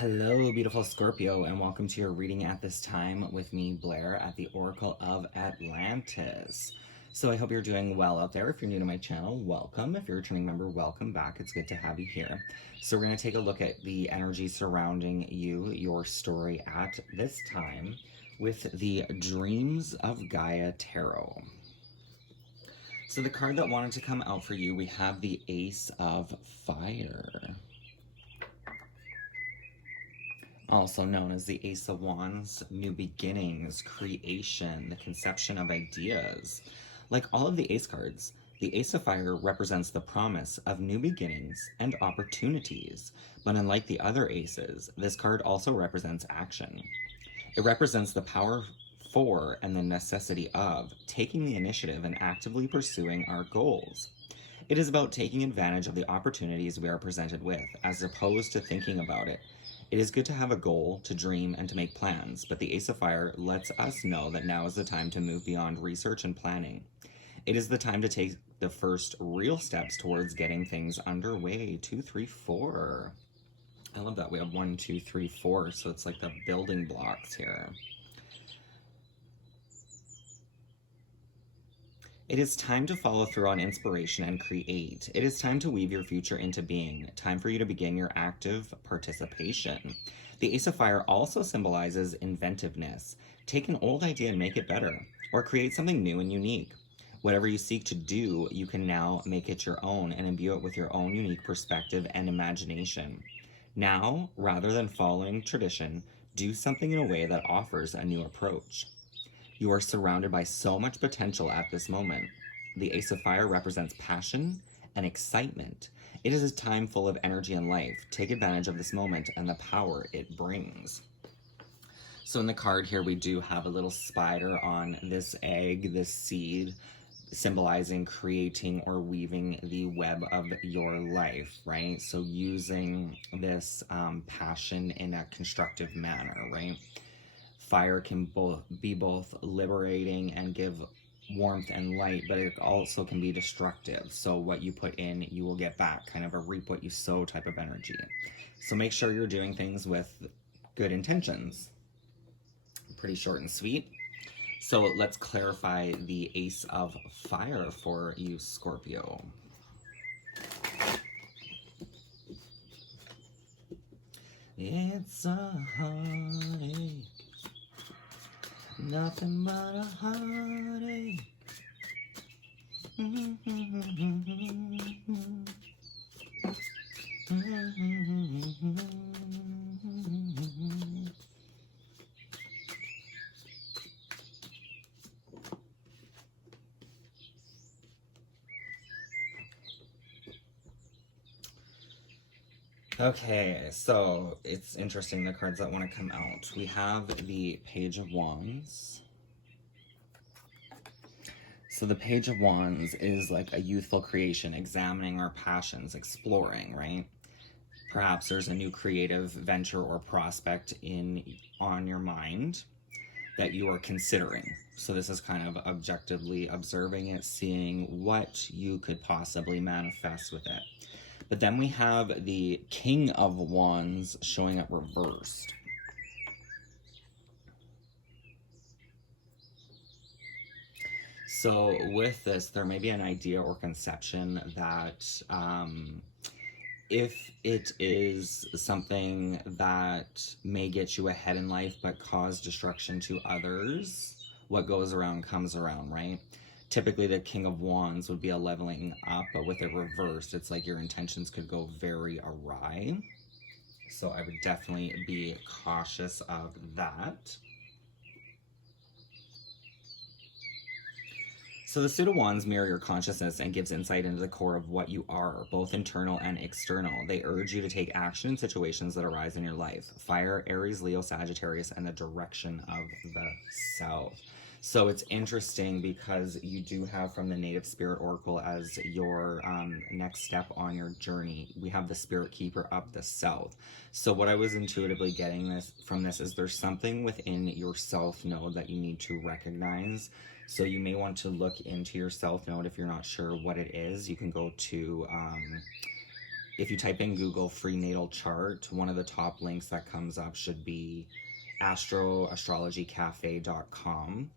Hello, beautiful Scorpio, and welcome to your reading at this time with me, Blair, at the Oracle of Atlantis. So I hope you're doing well out there. If you're new to my channel, welcome. If you're a returning member, welcome back. It's good to have you here. So we're going to take a look at the energy surrounding you, your story at this time, with the Dreams of Gaia Tarot. So the card that wanted to come out for you, we have the Ace of Fire, also known as the Ace of Wands, new beginnings, creation, the conception of ideas. Like all of the Ace cards, the Ace of Fire represents the promise of new beginnings and opportunities, but unlike the other aces, this card also represents action. It represents the power for and the necessity of taking the initiative and actively pursuing our goals. It is about taking advantage of the opportunities we are presented with, as opposed to thinking about it. It is good to have a goal, to dream, and to make plans, but the Ace of Fire lets us know that now is the time to move beyond research and planning. It is the time to take the first real steps towards getting things underway. 2, 3, 4. I love that we have 1, 2, 3, 4, so it's like the building blocks here. It is time to follow through on inspiration and create. It is time to weave your future into being. Time for you to begin your active participation. The Ace of Fire also symbolizes inventiveness. Take an old idea and make it better, or create something new and unique. Whatever you seek to do, you can now make it your own and imbue it with your own unique perspective and imagination. Now, rather than following tradition, do something in a way that offers a new approach. You are surrounded by so much potential at this moment. The Ace of Fire represents passion and excitement. It is a time full of energy and life. Take advantage of this moment and the power it brings. So in the card here, we do have a little spider on this egg, this seed, symbolizing creating or weaving the web of your life, right? So using this passion in a constructive manner, right? Fire can be both liberating and give warmth and light, but it also can be destructive. So what you put in, you will get back, kind of a reap what you sow type of energy. So make sure you're doing things with good intentions. Pretty short and sweet. So let's clarify the Ace of Fire for you, Scorpio. It's a heartache, nothing but a heartache. Okay, so it's interesting, the cards that want to come out. We have the Page of Wands. So the Page of Wands is like a youthful creation, examining our passions, exploring, right? Perhaps there's a new creative venture or prospect on your mind that you are considering. So this is kind of objectively observing it, seeing what you could possibly manifest with it. But then we have the King of Wands showing up reversed. So with this, there may be an idea or conception that if it is something that may get you ahead in life but cause destruction to others, what goes around comes around, right? Typically the King of Wands would be a leveling up, but with it reversed, it's like your intentions could go very awry. So I would definitely be cautious of that. So the Suit of Wands mirror your consciousness and gives insight into the core of what you are, both internal and external. They urge you to take action in situations that arise in your life. Fire, Aries, Leo, Sagittarius, and the direction of the South. So it's interesting because you do have from the Native Spirit Oracle as your next step on your journey, we have the Spirit Keeper up the South. So what I was intuitively getting from this is there's something within your South Node that you need to recognize. So you may want to look into your South Node if you're not sure what it is. You can go to if you type in Google free natal chart, one of the top links that comes up should be astroastrologycafe.com.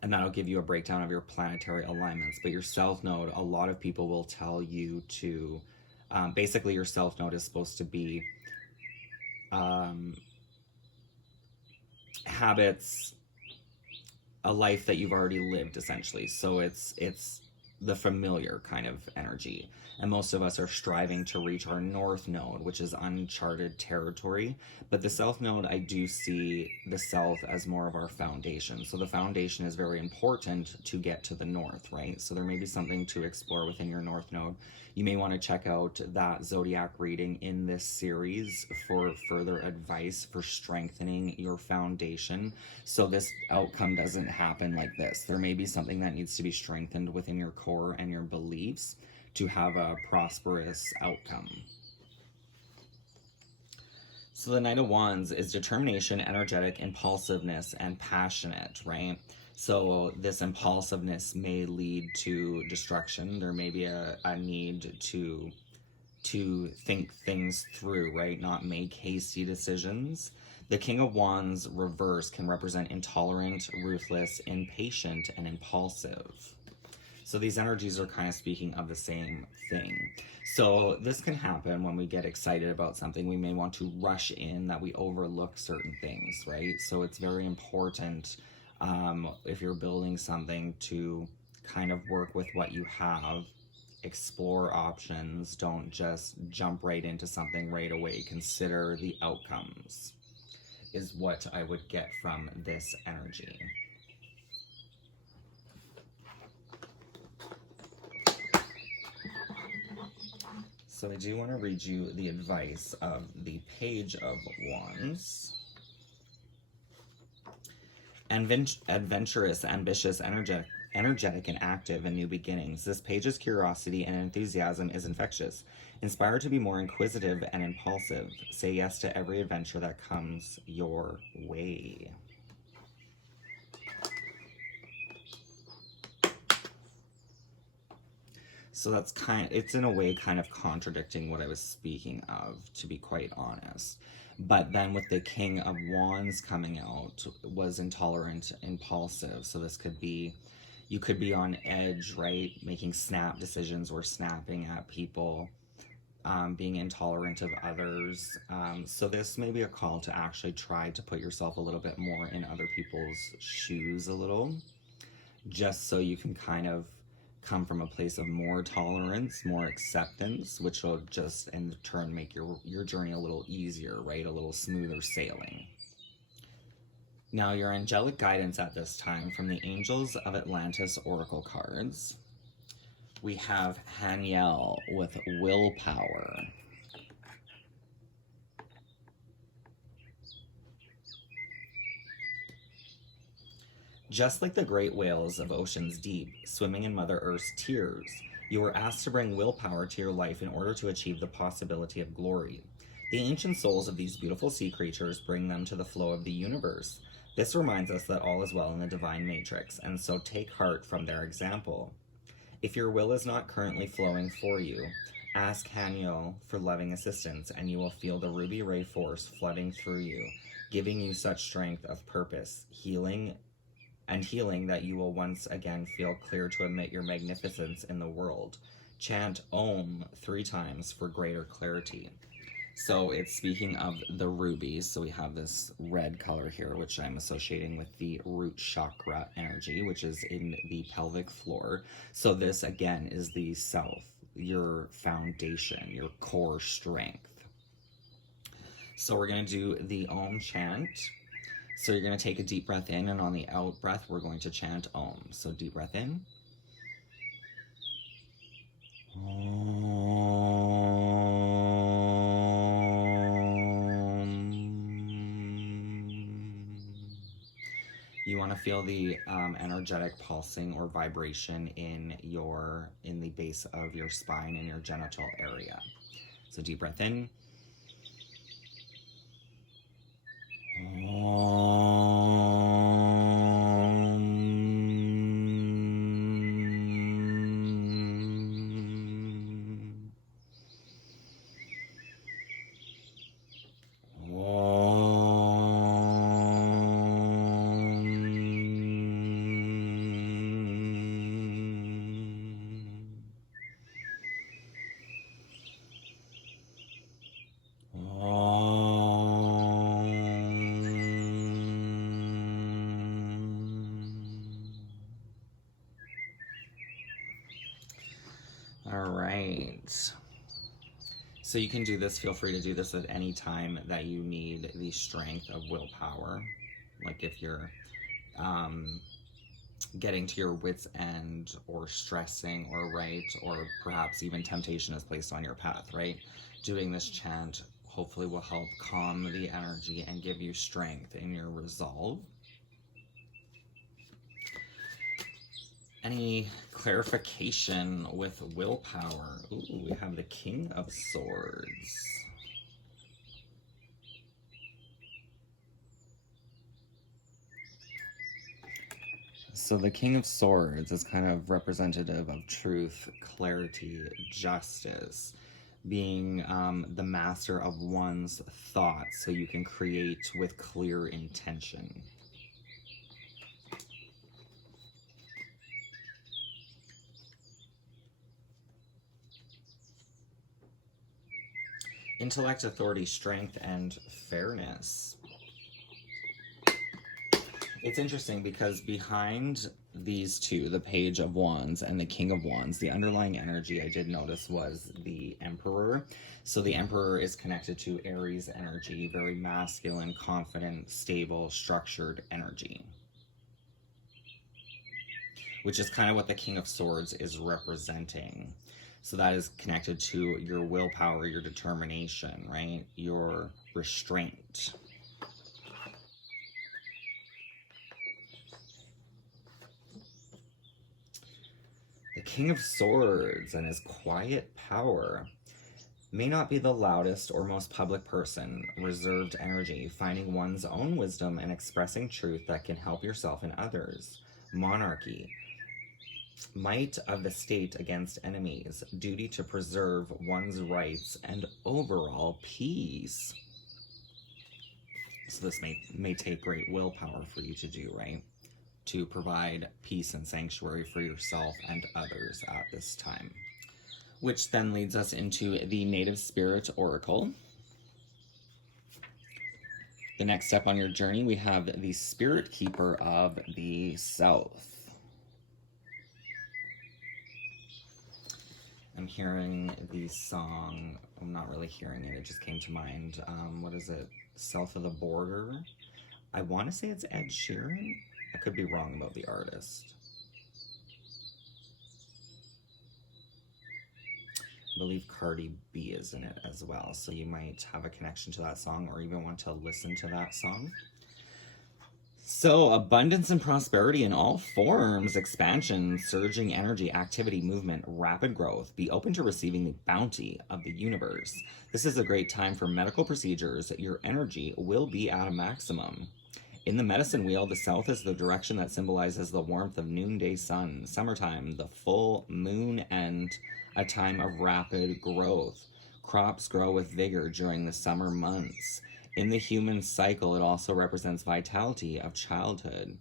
And that'll give you a breakdown of your planetary alignments. But your south node, a lot of people will tell you to, basically your south node is supposed to be habits, a life that you've already lived, essentially. So it's the familiar kind of energy. And most of us are striving to reach our north node, which is uncharted territory. But the south node, I do see the south as more of our foundation. So the foundation is very important to get to the north, right? So there may be something to explore within your north node. You may want to check out that zodiac reading in this series for further advice for strengthening your foundation, so this outcome doesn't happen like this. There may be something that needs to be strengthened within your core and your beliefs to have a prosperous outcome. So the Knight of Wands is determination, energetic, impulsiveness, and passionate, right? So this impulsiveness may lead to destruction. There may be a need to think things through, right? Not make hasty decisions. The King of Wands reverse can represent intolerant, ruthless, impatient, and impulsive. So these energies are kind of speaking of the same thing. So this can happen when we get excited about something. We may want to rush in, that we overlook certain things, right? So it's very important, if you're building something, to kind of work with what you have, explore options, don't just jump right into something right away. Consider the outcomes, is what I would get from this energy. So I do want to read you the advice of the Page of Wands. Adventurous, ambitious, energetic and active in new beginnings. This page's curiosity and enthusiasm is infectious. Inspired to be more inquisitive and impulsive. Say yes to every adventure that comes your way. So that's it's in a way kind of contradicting what I was speaking of, to be quite honest. But then with the King of Wands coming out, was intolerant, impulsive. So this could be, you could be on edge, right? Making snap decisions or snapping at people, being intolerant of others. So this may be a call to actually try to put yourself a little bit more in other people's shoes a little, just so you can kind of come from a place of more tolerance, more acceptance, which will just in turn make your journey a little easier, right? A little smoother sailing. Now, your angelic guidance at this time from the Angels of Atlantis Oracle cards. We have Haniel with willpower. Just like the great whales of ocean's deep, swimming in Mother Earth's tears, you were asked to bring willpower to your life in order to achieve the possibility of glory. The ancient souls of these beautiful sea creatures bring them to the flow of the universe. This reminds us that all is well in the divine matrix, and so take heart from their example. If your will is not currently flowing for you, ask Haniel for loving assistance, and you will feel the ruby ray force flooding through you, giving you such strength of purpose, healing that you will once again feel clear to admit your magnificence in the world. Chant Om 3 times for greater clarity. So it's speaking of the rubies. So we have this red color here, which I'm associating with the root chakra energy, which is in the pelvic floor. So this again is the self, your foundation, your core strength. So we're going to do the Om chant. So you're going to take a deep breath in, and on the out breath, we're going to chant Om. So deep breath in. You want to feel the energetic pulsing or vibration in the base of your spine and your genital area. So deep breath in. So you can do this, feel free to do this at any time that you need the strength of willpower. Like if you're getting to your wit's end, or stressing, or perhaps even temptation is placed on your path, right? Doing this chant hopefully will help calm the energy and give you strength in your resolve. Any clarification with willpower? Ooh, we have the King of Swords. So the King of Swords is kind of representative of truth, clarity, justice, being the master of one's thoughts so you can create with clear intention. Intellect, authority, strength, and fairness. It's interesting because behind these two, the Page of Wands and the King of Wands, the underlying energy I did notice was the Emperor. So the Emperor is connected to Aries energy, very masculine, confident, stable, structured energy, which is kind of what the King of Swords is representing. So that is connected to your willpower, your determination, right? Your restraint. The King of Swords and his quiet power may not be the loudest or most public person. Reserved energy, finding one's own wisdom and expressing truth that can help yourself and others. Monarchy, might of the state against enemies, duty to preserve one's rights, and overall peace. So this may take great willpower for you to do, right? To provide peace and sanctuary for yourself and others at this time. Which then leads us into the Native Spirit Oracle. The next step on your journey, we have the Spirit Keeper of the South. I'm hearing the song, I'm not really hearing it, it just came to mind. What is it? South of the Border? I want to say it's Ed Sheeran. I could be wrong about the artist. I believe Cardi B is in it as well, so you might have a connection to that song or even want to listen to that song. So, abundance and prosperity in all forms, expansion, surging energy, activity, movement, rapid growth. Be open to receiving the bounty of the universe. This is a great time for medical procedures. Your energy will be at a maximum. In the medicine wheel, the south is the direction that symbolizes the warmth of noonday sun. Summertime, the full moon, and a time of rapid growth. Crops grow with vigor during the summer months. In the human cycle, it also represents vitality of childhood.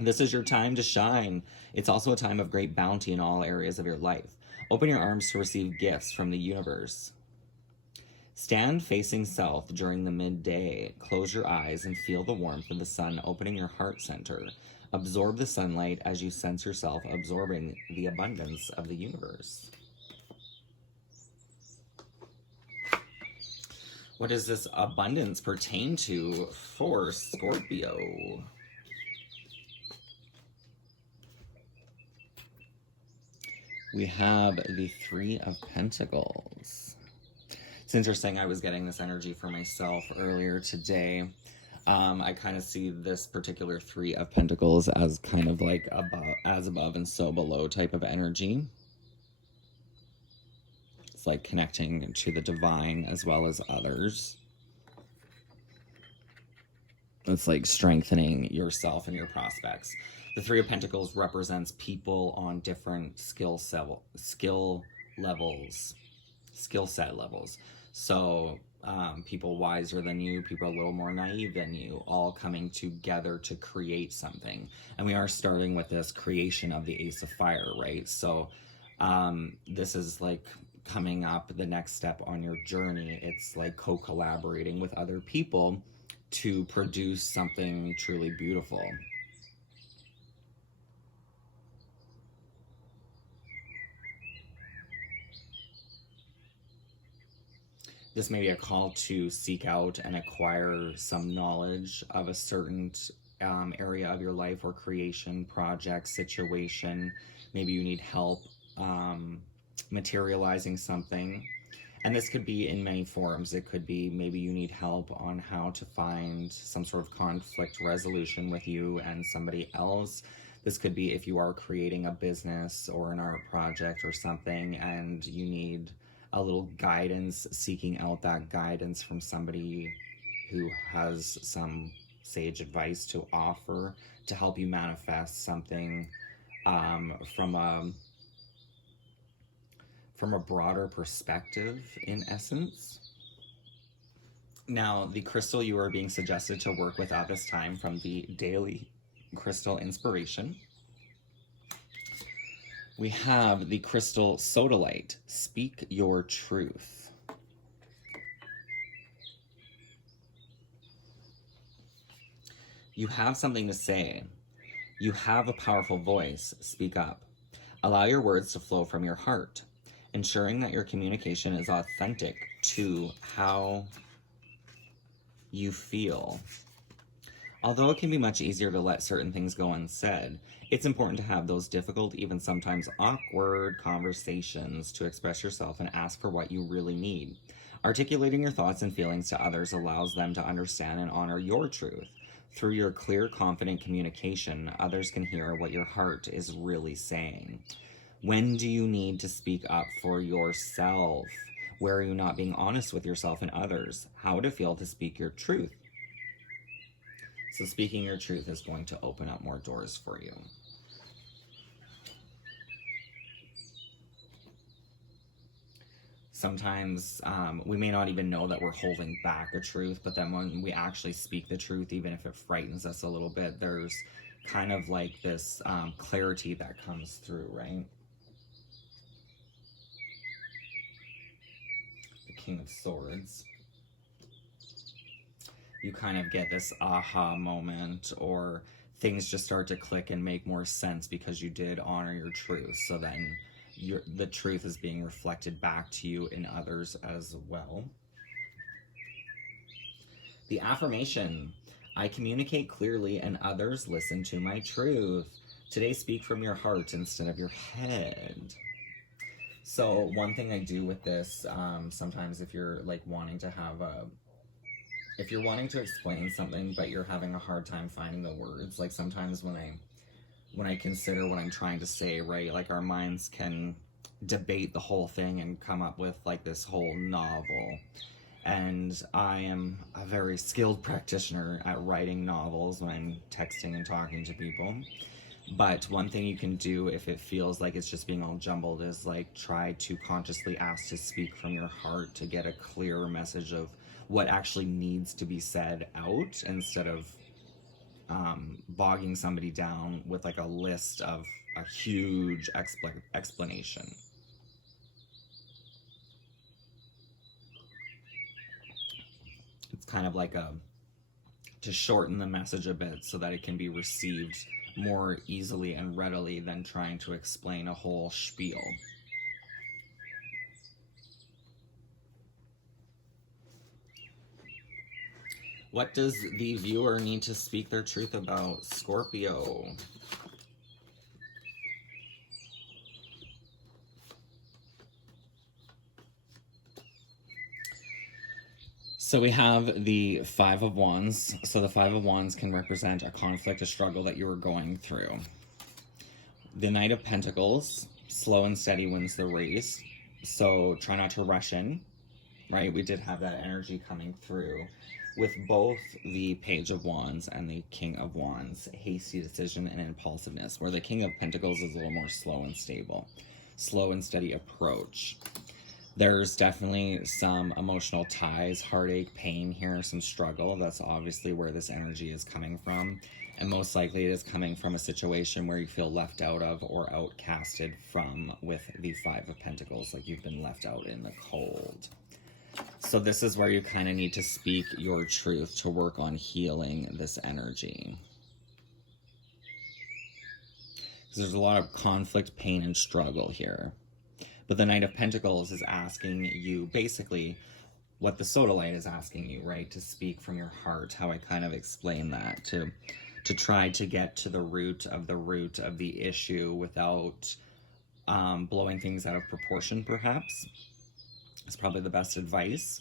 This is your time to shine. It's also a time of great bounty in all areas of your life. Open your arms to receive gifts from the universe. Stand facing south during the midday. Close your eyes and feel the warmth of the sun opening your heart center. Absorb the sunlight as you sense yourself absorbing the abundance of the universe. What does this abundance pertain to for Scorpio? We have the Three of Pentacles. It's interesting, I was getting this energy for myself earlier today. I kind of see this particular Three of Pentacles as kind of like as above and so below type of energy. It's like connecting to the divine as well as others. It's like strengthening yourself and your prospects. The Three of Pentacles represents people on different skill set levels. So people wiser than you, people a little more naive than you, all coming together to create something. And we are starting with this creation of the Ace of Fire, right? So this is like coming up the next step on your journey. It's like co-collaborating with other people to produce something truly beautiful. This may be a call to seek out and acquire some knowledge of a certain area of your life or creation, project, situation. Maybe you need help materializing something. And this could be in many forms. It could be maybe you need help on how to find some sort of conflict resolution with you and somebody else. This could be if you are creating a business or an art project or something and you need a little guidance, seeking out that guidance from somebody who has some sage advice to offer to help you manifest something from a broader perspective, in essence. Now, the crystal you are being suggested to work with at this time from the Daily Crystal Inspiration, we have the crystal sodalite. Speak your truth. You have something to say. You have a powerful voice. Speak up. Allow your words to flow from your heart, ensuring that your communication is authentic to how you feel. Although it can be much easier to let certain things go unsaid, it's important to have those difficult, even sometimes awkward conversations to express yourself and ask for what you really need. Articulating your thoughts and feelings to others allows them to understand and honor your truth. Through your clear, confident communication, others can hear what your heart is really saying. When do you need to speak up for yourself? Where are you not being honest with yourself and others? How to feel to speak your truth. So speaking your truth is going to open up more doors for you. Sometimes we may not even know that we're holding back a truth, but then when we actually speak the truth, even if it frightens us a little bit, there's kind of like this clarity that comes through, right? The King of Swords. You kind of get this aha moment, or things just start to click and make more sense because you did honor your truth. So then the truth is being reflected back to you in others as well. The affirmation: I communicate clearly and others listen to my truth. Today, speak from your heart instead of your head. So one thing I do with this, sometimes if you're like wanting to have if you're wanting to explain something but you're having a hard time finding the words, like sometimes when I consider what I'm trying to say, right, like our minds can debate the whole thing and come up with like this whole novel. And I am a very skilled practitioner at writing novels when I'm texting and talking to people. But one thing you can do if it feels like it's just being all jumbled is like try to consciously ask to speak from your heart to get a clearer message of what actually needs to be said out, instead of bogging somebody down with like a list of a huge explanation. It's kind of like to shorten the message a bit so that it can be received more easily and readily than trying to explain a whole spiel. What does the viewer need to speak their truth about, Scorpio? So we have the Five of Wands. So the Five of Wands can represent a conflict, a struggle that you are going through. The Knight of Pentacles, slow and steady wins the race. So try not to rush in, right? We did have that energy coming through with both the Page of Wands and the King of Wands, hasty decision and impulsiveness, where the King of Pentacles is a little more slow and stable, slow and steady approach. There's definitely some emotional ties, heartache, pain here, some struggle. That's obviously where this energy is coming from. And most likely it is coming from a situation where you feel left out of or outcasted from with the Five of Pentacles, like you've been left out in the cold. So this is where you kind of need to speak your truth to work on healing this energy. Because there's a lot of conflict, pain, and struggle here. But the Knight of Pentacles is asking you, basically, what the sodalite is asking you, right? To speak from your heart, how I kind of explain that, to try to get to the root of the issue without blowing things out of proportion, perhaps. Is probably the best advice.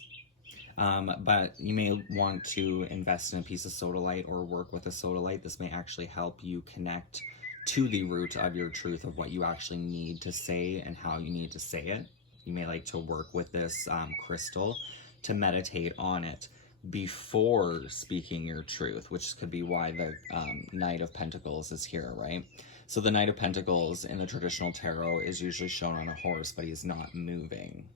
But you may want to invest in a piece of sodalite or work with a sodalite. This may actually help you connect to the root of your truth, of what you actually need to say and how you need to say it. You may like to work with this crystal to meditate on it before speaking your truth, which could be why the Knight of Pentacles is here, right? So the Knight of Pentacles in the traditional tarot is usually shown on a horse, but he's not moving.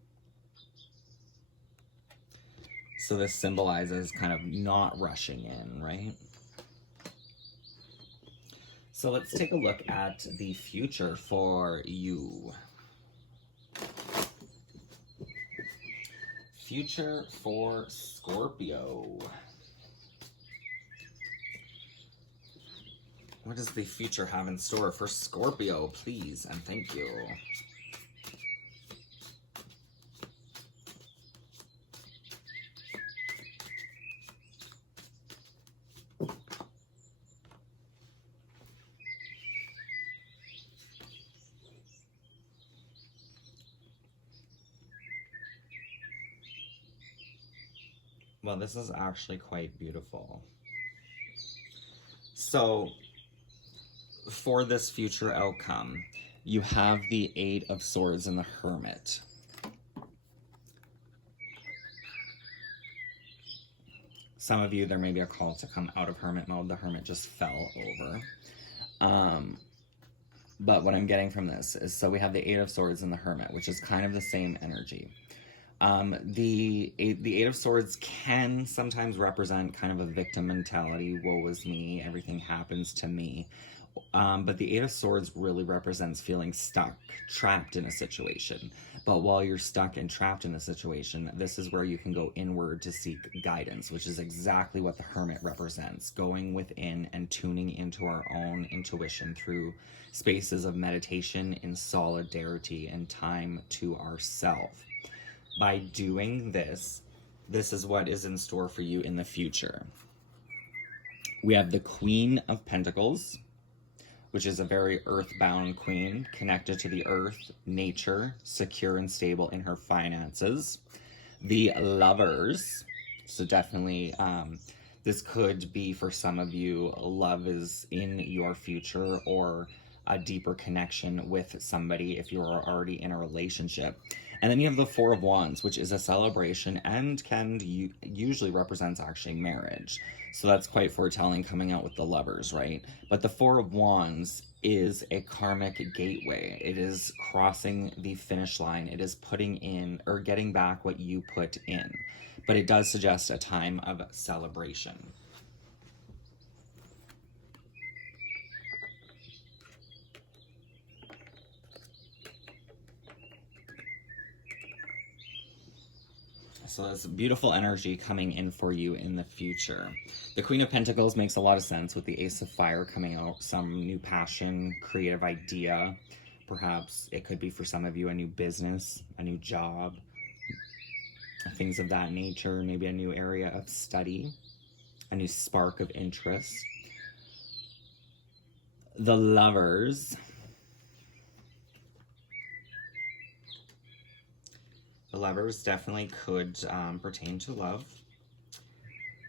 So this symbolizes kind of not rushing in, right? So let's take a look at the future for you. Future for Scorpio. What does the future have in store for Scorpio, please, and thank you. Well, this is actually quite beautiful. So, for this future outcome, you have the Eight of Swords and the Hermit. Some of you, there may be a call to come out of Hermit mode. The Hermit just fell over. But what I'm getting from this is, so we have the Eight of Swords and the Hermit, which is kind of the same energy. The Eight of Swords can sometimes represent kind of a victim mentality. Woe is me, everything happens to me. But the Eight of Swords really represents feeling stuck, trapped in a situation. But while you're stuck and trapped in a situation, this is where you can go inward to seek guidance, which is exactly what the Hermit represents. Going within and tuning into our own intuition through spaces of meditation in solidarity and time to ourselves. By doing this, this is what is in store for you in the future. We have the Queen of Pentacles, which is a very earthbound queen, connected to the earth, nature, secure and stable in her finances. The Lovers, so definitely this could be for some of you, love is in your future, or a deeper connection with somebody if you're already in a relationship. And then you have the Four of Wands, which is a celebration and can usually represents actually marriage. So that's quite foretelling coming out with the Lovers, right? But the Four of Wands is a karmic gateway. It is crossing the finish line. It is putting in or getting back what you put in. But it does suggest a time of celebration. So there's beautiful energy coming in for you in the future. The Queen of Pentacles makes a lot of sense with the Ace of Fire coming out. Some new passion, creative idea. Perhaps it could be for some of you a new business, a new job, things of that nature. Maybe a new area of study, a new spark of interest. The Lovers. The Lovers definitely could pertain to love.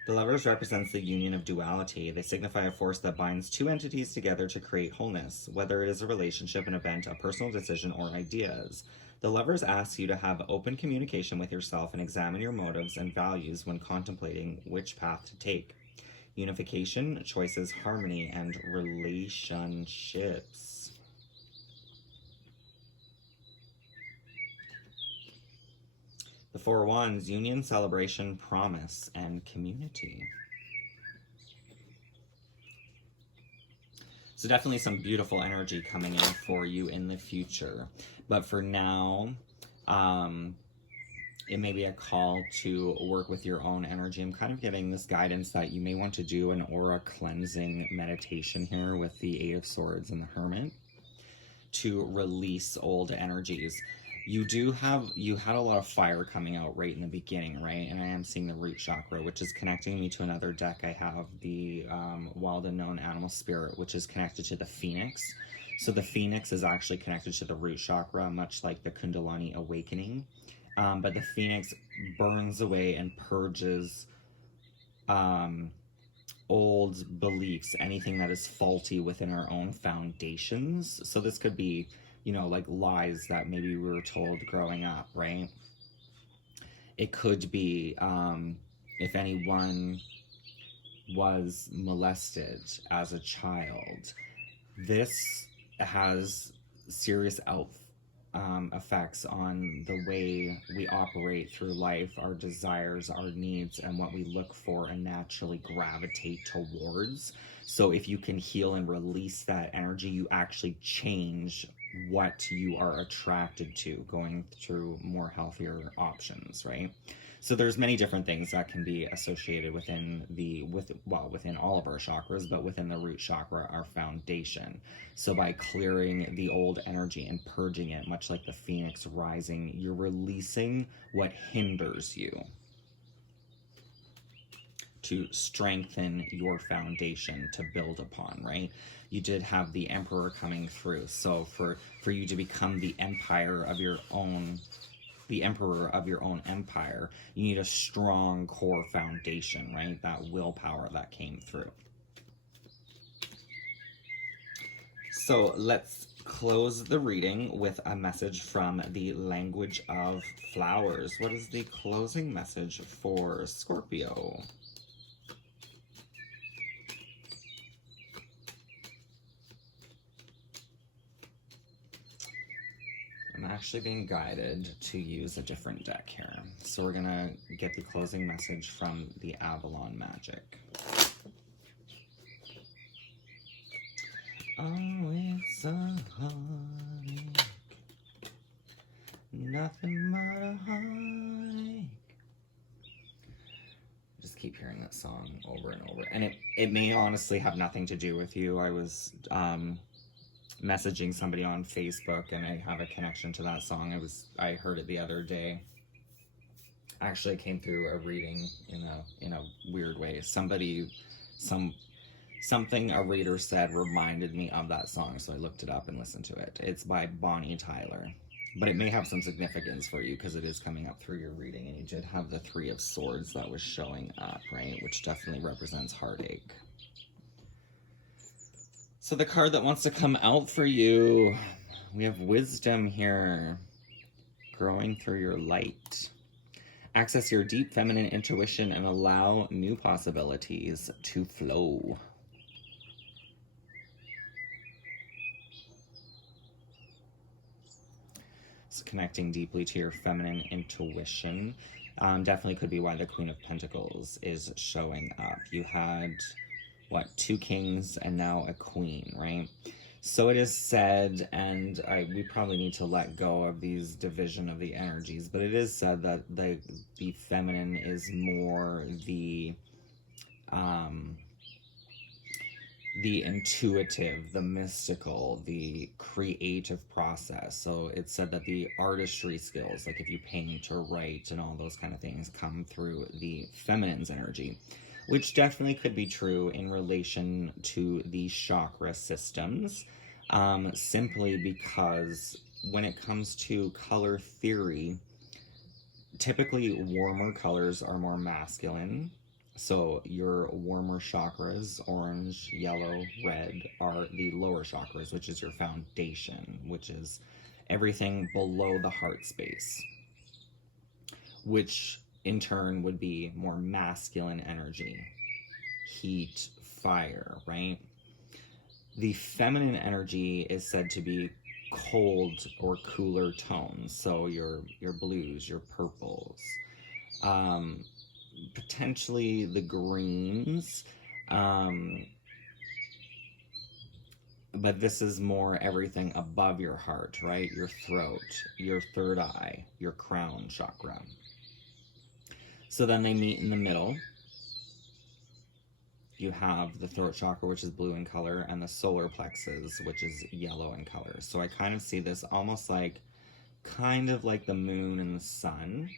The Lovers represents the union of duality. They signify a force that binds two entities together to create wholeness, whether it is a relationship, an event, a personal decision, or ideas. The Lovers asks you to have open communication with yourself and examine your motives and values when contemplating which path to take. Unification, choices, harmony, and relationships. The Four of Wands, union, celebration, promise, and community. So definitely some beautiful energy coming in for you in the future. But for now, it may be a call to work with your own energy. I'm kind of getting this guidance that you may want to do an aura cleansing meditation here with the Eight of Swords and the Hermit to release old energies. You had a lot of fire coming out right in the beginning, right? And I am seeing the root chakra, which is connecting me to another deck. I have the Wild Unknown Animal Spirit, which is connected to the Phoenix. So the Phoenix is actually connected to the root chakra, much like the Kundalini awakening. But the Phoenix burns away and purges old beliefs, anything that is faulty within our own foundations. So this could be, like lies that maybe we were told growing up, right? It could be if anyone was molested as a child. This has serious effects on the way we operate through life, our desires, our needs, and what we look for and naturally gravitate towards. So if you can heal and release that energy, you actually change what you are attracted to, going through more healthier options, right? So there's many different things that can be associated within within all of our chakras, but within the root chakra, our foundation. So by clearing the old energy and purging it, much like the phoenix rising, you're releasing what hinders you to strengthen your foundation to build upon, right? You did have the emperor coming through. So for you to become the emperor of your own empire, you need a strong core foundation, right? That willpower that came through. So let's close the reading with a message from the language of flowers. What is the closing message for Scorpio? I'm actually being guided to use a different deck here. So we're gonna get the closing message from the Avalon Magic. Oh, it's a heartache, nothing but a heartache. Just keep hearing that song over and over. And it may honestly have nothing to do with you. I was messaging somebody on Facebook and I have a connection to that song. I heard it the other day. Actually, it came through a reading in a weird way. Something a reader said reminded me of that song, so I looked it up and listened to it. It's by Bonnie Tyler, but it may have some significance for you because it is coming up through your reading, and you did have the Three of Swords that was showing up, right, which definitely represents heartache. So the card that wants to come out for you, we have Wisdom here. Growing through your light. Access your deep feminine intuition and allow new possibilities to flow. So connecting deeply to your feminine intuition. Definitely could be why the Queen of Pentacles is showing up. You had, two kings and now a queen, right? So it is said, and we probably need to let go of these division of the energies, but it is said that the feminine is more the intuitive, the mystical, the creative process. So it's said that the artistry skills, like if you paint or write and all those kind of things, come through the feminine's energy, which definitely could be true in relation to the chakra systems, simply because when it comes to color theory, typically warmer colors are more masculine. So your warmer chakras, orange, yellow, red, are the lower chakras, which is your foundation, which is everything below the heart space, which in turn would be more masculine energy, heat, fire, right? The feminine energy is said to be cold or cooler tones, so your blues, your purples, potentially the greens, but this is more everything above your heart, right? Your throat, your third eye, your crown chakra. So then they meet in the middle. You have the throat chakra, which is blue in color, and the solar plexus, which is yellow in color. So I kind of see this almost like kind of like the moon and the sun,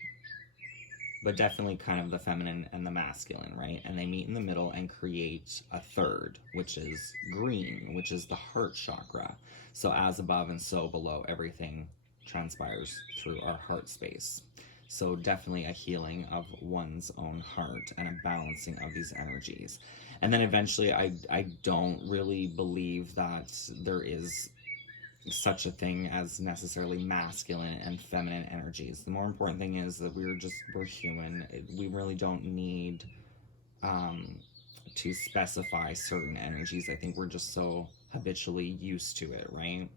but definitely kind of the feminine and the masculine, right? And they meet in the middle and create a third, which is green, which is the heart chakra. So as above and so below, everything transpires through our heart space. So definitely a healing of one's own heart and a balancing of these energies. And then eventually, I don't really believe that there is such a thing as necessarily masculine and feminine energies. The more important thing is that we're human. We really don't need to specify certain energies. I think we're just so habitually used to it, right?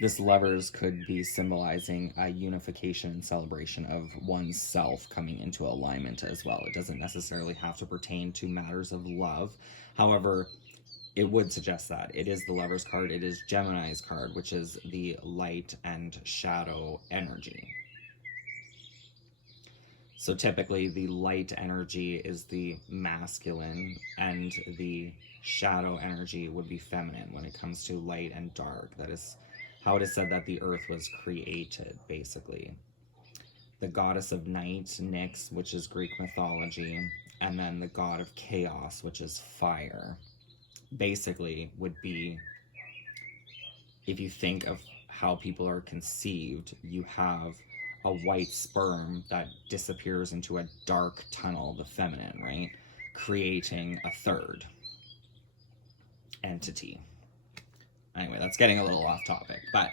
This lovers could be symbolizing a unification and celebration of one's self coming into alignment as well. It doesn't necessarily have to pertain to matters of love. However, it would suggest that. It is the Lover's card. It is Gemini's card, which is the light and shadow energy. So typically the light energy is the masculine and the shadow energy would be feminine when it comes to light and dark. That is how it is said that the earth was created, basically. The goddess of night, Nyx, which is Greek mythology, and then the god of chaos, which is fire. Basically would be, if you think of how people are conceived, you have a white sperm that disappears into a dark tunnel, the feminine, right? Creating a third entity. Anyway, that's getting a little off topic, but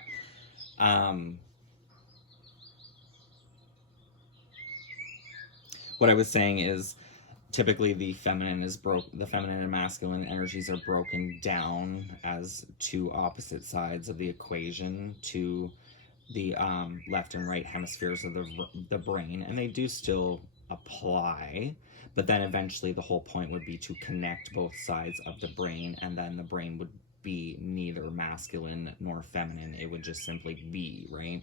what I was saying is typically the feminine and masculine energies are broken down as two opposite sides of the equation to the left and right hemispheres of the brain, and they do still apply, but then eventually the whole point would be to connect both sides of the brain, and then the brain would be neither masculine nor feminine. It would just simply be, right?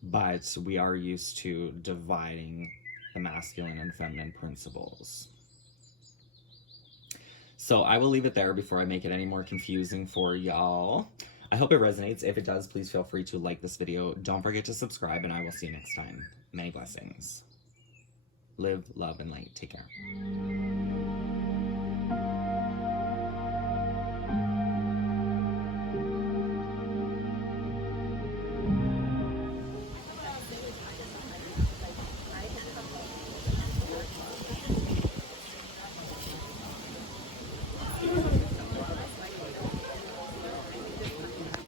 But we are used to dividing the masculine and feminine principles. So I will leave it there before I make it any more confusing for y'all. I hope it resonates. If it does, please feel free to like this video. Don't forget to subscribe, and I will see you next time. Many blessings. Live, love, and light. Take care.